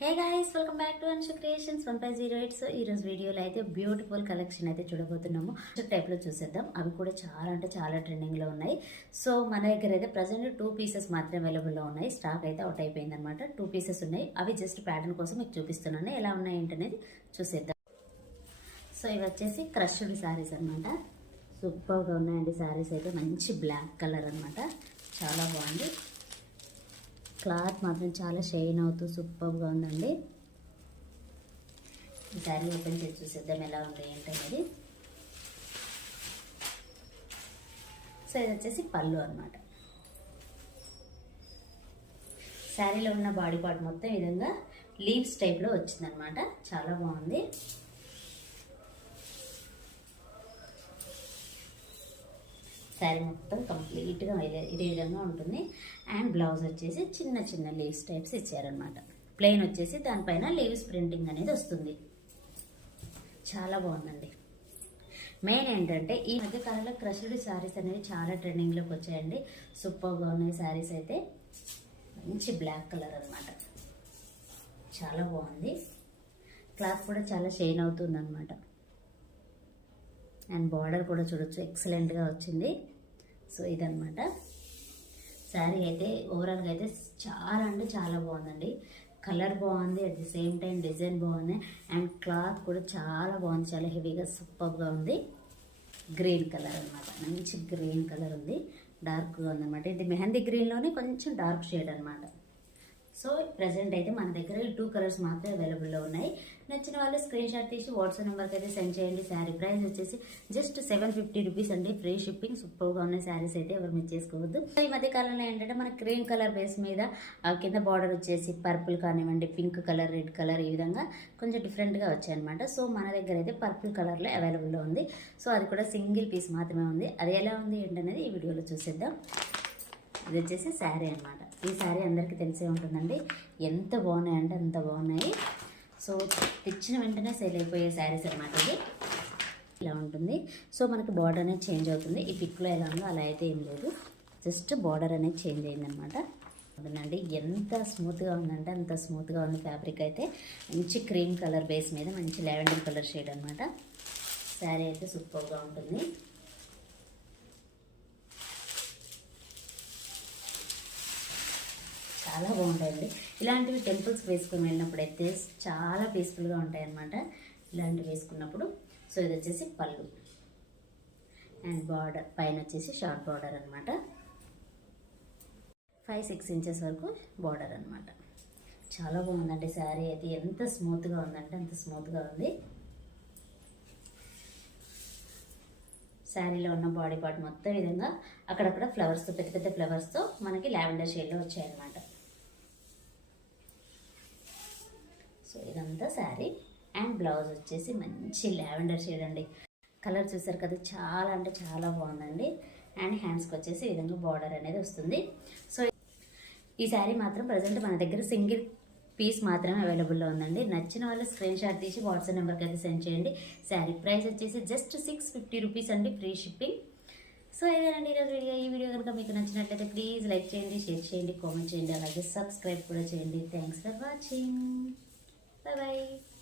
Hey guys, welcome back to Anshu creations 1508. So ఈరోజు వీడియోలో అయితే బ్యూటిఫుల్ కలెక్షన్ అయితే చూడబోతున్నాము. టైప్లో చూసేద్దాం. అవి కూడా చాలా అంటే చాలా ట్రెండింగ్లో ఉన్నాయి. సో మన దగ్గర అయితే ప్రజెంట్ 2 పీసెస్ మాత్రమే అవైలబుల్లో ఉన్నాయి. స్టాక్ అయితే అవుట్ అయిపోయింది అనమాట. 2 పీసెస్ ఉన్నాయి. అవి జస్ట్ ప్యాటర్న్ కోసం మీకు చూపిస్తున్నాను. ఎలా ఉన్నాయి ఏంటనేది చూసేద్దాం. సో ఇవి వచ్చేసి క్రష్డ్ శారీస్ అనమాట. సూపర్గా ఉన్నాయండి శారీస్ అయితే. మంచి బ్లాక్ కలర్ అనమాట. చాలా బాగుంది. క్లాత్ మాత్రం చాలా షైన్ అవుతూ సూపర్గా ఉందండి. ఈ శారీ ఓపెన్ చేసి చూసేద్దాం ఎలా ఉంది ఏంటనేది. సో ఇది వచ్చేసి పళ్ళు అనమాట. శారీలో ఉన్న బాడీ పార్ట్ మొత్తం ఈ విధంగా లీవ్స్ టైప్లో వచ్చిందనమాట. చాలా బాగుంది. శారీ మొత్తం కంప్లీట్గా ఇదే విధంగా ఉంటుంది. అండ్ బ్లౌజ్ వచ్చేసి చిన్న చిన్న లీవ్స్ టైప్స్ ఇచ్చారనమాట. ప్లెయిన్ వచ్చేసి దానిపైన లీవ్స్ ప్రింటింగ్ అనేది వస్తుంది. చాలా బాగుందండి. మెయిన్ ఏంటంటే ఈ మధ్య కాలంలో క్రష్డ్ శారీస్ అనేవి చాలా ట్రెండింగ్లోకి వచ్చాయండి. సూపర్గా ఉన్నాయి శారీస్ అయితే. మంచి బ్లాక్ కలర్ అనమాట. చాలా బాగుంది. క్లాత్ కూడా చాలా షైన్ అవుతుంది అనమాట. అండ్ బార్డర్ కూడా చూడొచ్చు, ఎక్సలెంట్గా వచ్చింది. సో ఇదనమాట శారీ అయితే. ఓవరాల్గా అయితే చాలా అంటే చాలా బాగుందండి. కలర్ బాగుంది, at the same time design బాగుంది. అండ్ క్లాత్ కూడా చాలా బాగుంది. చాలా హెవీగా సూపర్గా ఉంది. గ్రీన్ కలర్ అనమాట. మంచి గ్రీన్ కలర్ ఉంది. డార్క్గా ఉందన్నమాట. ఇది మెహందీ గ్రీన్లోనే కొంచెం డార్క్ షేడ్ అనమాట. సో ప్రజెంట్ అయితే మన దగ్గర 2 కలర్స్ మాత్రమే అవైలబుల్లో ఉన్నాయి. నచ్చిన వాళ్ళు స్క్రీన్ షాట్ తీసి వాట్సాప్ నెంబర్కి అయితే సెండ్ చేయండి. శారీ ప్రైస్ వచ్చేసి జస్ట్ 750 రూపీస్ అండి. Free shipping. సూపర్గా ఉన్న శారీస్ అయితే ఎవరు మిస్ చేసుకోవద్దు. సో ఈ మధ్య కాలంలో ఏంటంటే మన క్రీమ్ కలర్ బేస్ మీద కింద బార్డర్ వచ్చేసి పర్పుల్ కానివ్వండి, పింక్ కలర్, రెడ్ కలర్, ఈ విధంగా కొంచెం డిఫరెంట్గా వచ్చాయన్నమాట. సో మన దగ్గర అయితే పర్పుల్ కలర్లో అవైలబుల్లో ఉంది. సో అది కూడా సింగిల్ పీస్ మాత్రమే ఉంది. అది ఎలా ఉంది ఏంటనేది ఈ వీడియోలో చూసేద్దాం. ఇది వచ్చేసి శారీ అనమాట. ఈ శారీ అందరికీ తెలిసే ఉంటుందండి. ఎంత బాగున్నాయంటే అంత బాగున్నాయి. సో తెచ్చిన వెంటనే సేల్ అయిపోయే శారీస్ అనమాట. ఇది ఇలా ఉంటుంది. సో మనకి బార్డర్ అనేది చేంజ్ అవుతుంది. ఈ పిక్లో ఎలా ఉందో అలా అయితే ఏం లేదు. జస్ట్ బార్డర్ అనేది చేంజ్ అయిందనమాట. అవునండి, ఎంత స్మూత్గా ఉందంటే అంత స్మూత్గా ఉంది. ఫ్యాబ్రిక్ అయితే మంచి క్రీమ్ కలర్ బేస్ మీద మంచి లావెండర్ కలర్ షేడ్ అనమాట. శారీ అయితే సూపర్గా ఉంటుంది. చాలా బాగుంటాయండి. ఇలాంటివి టెంపుల్స్కి వేసుకొని వెళ్ళినప్పుడు అయితే చాలా పీస్ఫుల్గా ఉంటాయి అన్నమాట. ఇలాంటివి వేసుకున్నప్పుడు. సో ఇది వచ్చేసి పళ్ళు. అండ్ బార్డర్ పైన వచ్చేసి షార్ట్ బార్డర్ అనమాట. 5-6 ఇంచెస్ వరకు బార్డర్ అనమాట. చాలా బాగుందండి శారీ అయితే. ఎంత స్మూత్గా ఉందంటే అంత స్మూత్గా ఉంది. శారీలో ఉన్న బాడీ పార్ట్ మొత్తం విధంగా అక్కడక్కడ ఫ్లవర్స్తో, పెద్ద పెద్ద ఫ్లవర్స్తో మనకి లావెండర్ షేడ్లో వచ్చాయన్నమాట. సో ఇదంతా శారీ. అండ్ బ్లౌజ్ వచ్చేసి మంచి లావెండర్ షేడ్ అండి. కలర్ చూసారు కదా, చాలా అంటే చాలా బాగుందండి. అండ్ హ్యాండ్స్కి వచ్చేసి ఈ విధంగా బార్డర్ అనేది వస్తుంది. సో ఈ శారీ మాత్రం ప్రజెంట్ మన దగ్గర సింగిల్ పీస్ మాత్రమే అవైలబుల్లో ఉందండి. నచ్చిన వాళ్ళు స్క్రీన్ షాట్ తీసి వాట్సాప్ నెంబర్కి అయితే సెండ్ చేయండి. శారీ ప్రైస్ వచ్చేసి జస్ట్ 650 రూపీస్ అండి. Free shipping. సో ఇదేనండి ఈరోజు వీడియో. ఈ వీడియో కనుక మీకు నచ్చినట్లయితే ప్లీజ్ లైక్ చేయండి, షేర్ చేయండి, కామెంట్ చేయండి, అలాగే సబ్స్క్రైబ్ కూడా చేయండి. Thanks for watching. Bye bye.